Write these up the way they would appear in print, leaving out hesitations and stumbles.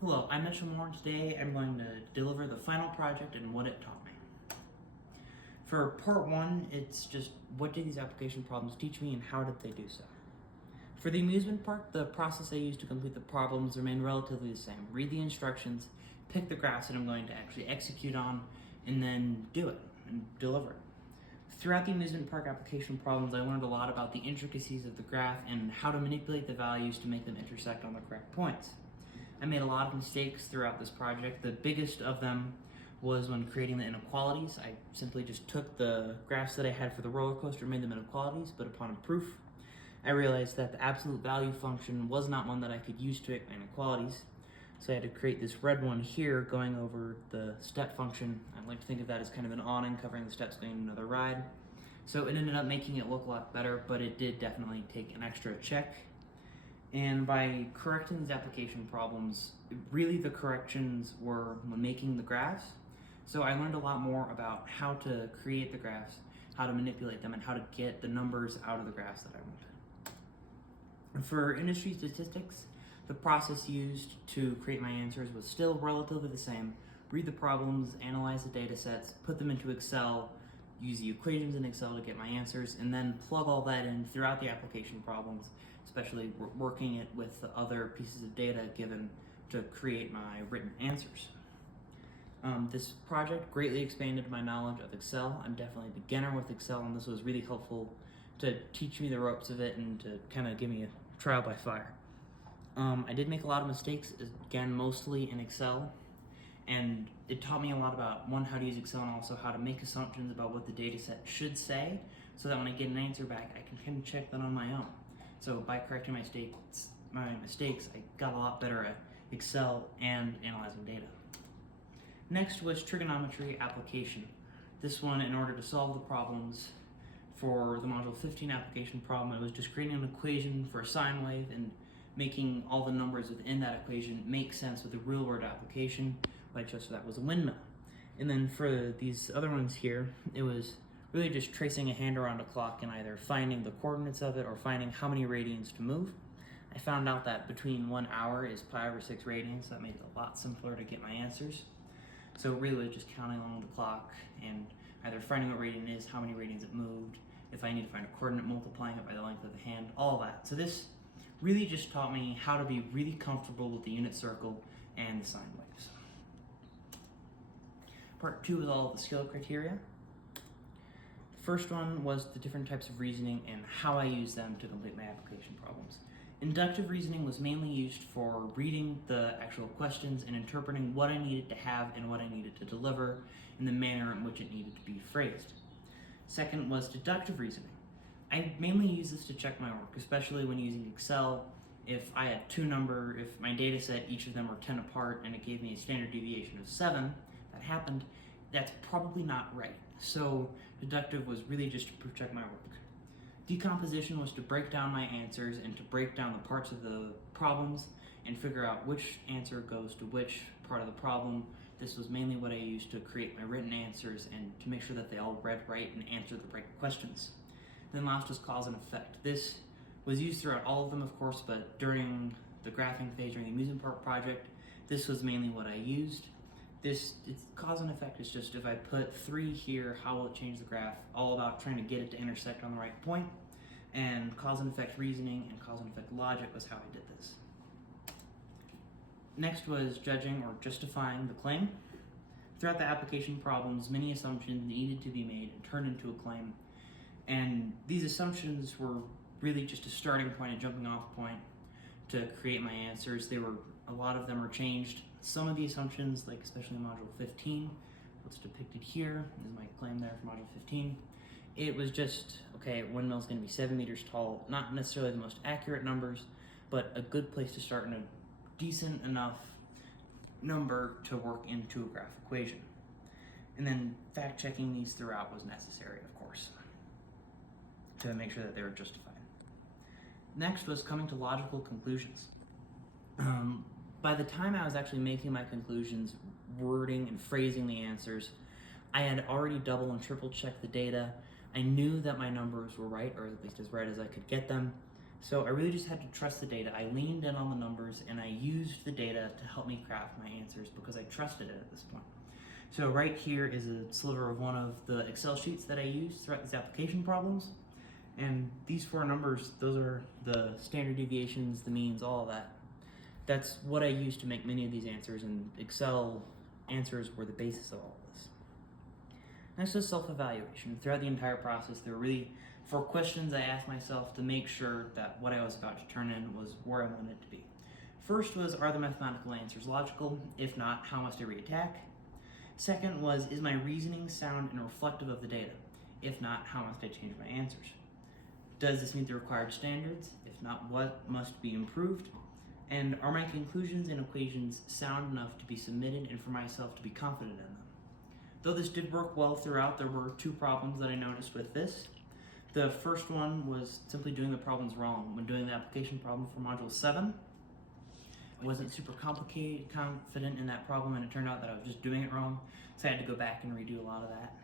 Hello, I'm Mitchell Moore, and today I'm going to deliver the final project and what it taught me. For part one, it's just what did these application problems teach me and how did they do so? For the amusement park, the process I used to complete the problems remained relatively the same. Read the instructions, pick the graphs that I'm going to actually execute on, and then do it and deliver it. Throughout the amusement park application problems, I learned a lot about the intricacies of the graph and how to manipulate the values to make them intersect on the correct points. I made a lot of mistakes throughout this project. The biggest of them was when creating the inequalities. I simply just took the graphs that I had for the roller coaster and made them inequalities, but upon proof, I realized that the absolute value function was not one that I could use to make my inequalities. So I had to create this red one here going over the step function. I like to think of that as kind of an awning covering the steps going into another ride. So it ended up making it look a lot better, but it did definitely take an extra check. And by correcting these application problems, really the corrections were when making the graphs. So I learned a lot more about how to create the graphs, how to manipulate them, and how to get the numbers out of the graphs that I wanted. For industry statistics, the process used to create my answers was still relatively the same. Read the problems, analyze the data sets, put them into Excel, use the equations in Excel to get my answers, and then plug all that in throughout the application problems, especially working it with the other pieces of data given to create my written answers. This project greatly expanded my knowledge of Excel. I'm definitely a beginner with Excel, and this was really helpful to teach me the ropes of it and to kind of give me a trial by fire. I did make a lot of mistakes, again, mostly in Excel, and it taught me a lot about, one, how to use Excel, and also how to make assumptions about what the data set should say, so that when I get an answer back, I can kind of check that on my own. So by correcting my mistakes, I got a lot better at Excel and analyzing data. Next was trigonometry application. This one, in order to solve the problems for the Module 15 application problem, it was just creating an equation for a sine wave and making all the numbers within that equation make sense with a real world application. What I chose for that was a windmill. And then for these other ones here, it was really just tracing a hand around a clock and either finding the coordinates of it or finding how many radians to move. I found out that between 1 hour is pi/6 radians, so that made it a lot simpler to get my answers. So really just counting along the clock and either finding what radian is, how many radians it moved, if I need to find a coordinate, multiplying it by the length of the hand, all of that. So this really just taught me how to be really comfortable with the unit circle and the sine waves. Part two is all of the skill criteria. First one was the different types of reasoning and how I use them to complete my application problems. Inductive reasoning was mainly used for reading the actual questions and interpreting what I needed to have and what I needed to deliver in the manner in which it needed to be phrased. Second was deductive reasoning. I mainly use this to check my work, especially when using Excel. If I had if my data set, each of them were 10 apart and it gave me a standard deviation of 7, that happened, that's probably not right. So deductive was really just to check my work. Decomposition was to break down my answers and to break down the parts of the problems and figure out which answer goes to which part of the problem. This was mainly what I used to create my written answers and to make sure that they all read right and answered the right questions. Then last was cause and effect. This was used throughout all of them, of course, but during the graphing phase, during the amusement park project, this was mainly what I used. It's cause and effect is just if I put 3 here, how will it change the graph? All about trying to get it to intersect on the right point. And cause and effect reasoning and cause and effect logic was how I did this. Next was judging or justifying the claim. Throughout the application problems, many assumptions needed to be made and turned into a claim. And these assumptions were really just a starting point, a jumping off point to create my answers. A lot of them were changed. Some of the assumptions, like especially in Module 15, what's depicted here is my claim there for Module 15. It was just, okay, windmill's gonna be 7 meters tall, not necessarily the most accurate numbers, but a good place to start and a decent enough number to work into a graph equation. And then fact checking these throughout was necessary, of course, to make sure that they were justified. Next was coming to logical conclusions. By the time I was actually making my conclusions, wording and phrasing the answers, I had already double and triple checked the data. I knew that my numbers were right, or at least as right as I could get them. So I really just had to trust the data. I leaned in on the numbers and I used the data to help me craft my answers because I trusted it at this point. So right here is a sliver of one of the Excel sheets that I used throughout these application problems. And these 4 numbers, those are the standard deviations, the means, all of that. That's what I used to make many of these answers, and Excel answers were the basis of all of this. Next is self-evaluation. Throughout the entire process, there were really 4 questions I asked myself to make sure that what I was about to turn in was where I wanted it to be. First was, are the mathematical answers logical? If not, how must I re-attack? Second was, is my reasoning sound and reflective of the data? If not, how must I change my answers? Does this meet the required standards? If not, what must be improved? And are my conclusions and equations sound enough to be submitted and for myself to be confident in them? Though this did work well throughout, there were 2 problems that I noticed with this. The first one was simply doing the problems wrong. When doing the application problem for Module 7, I wasn't super confident in that problem, and it turned out that I was just doing it wrong, so I had to go back and redo a lot of that.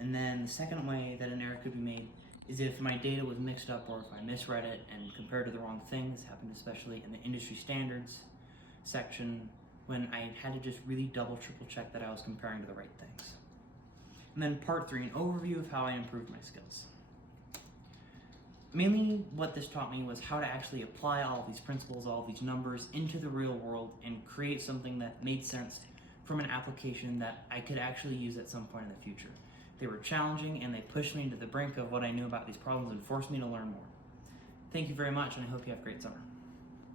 And then the second way that an error could be made is if my data was mixed up or if I misread it and compared to the wrong thing. This happened especially in the industry standards section when I had to just really double, triple check that I was comparing to the right things. And then part 3, an overview of how I improved my skills. Mainly what this taught me was how to actually apply all of these principles, all of these numbers into the real world and create something that made sense from an application that I could actually use at some point in the future. They were challenging and they pushed me to the brink of what I knew about these problems and forced me to learn more. Thank you very much, and I hope you have a great summer.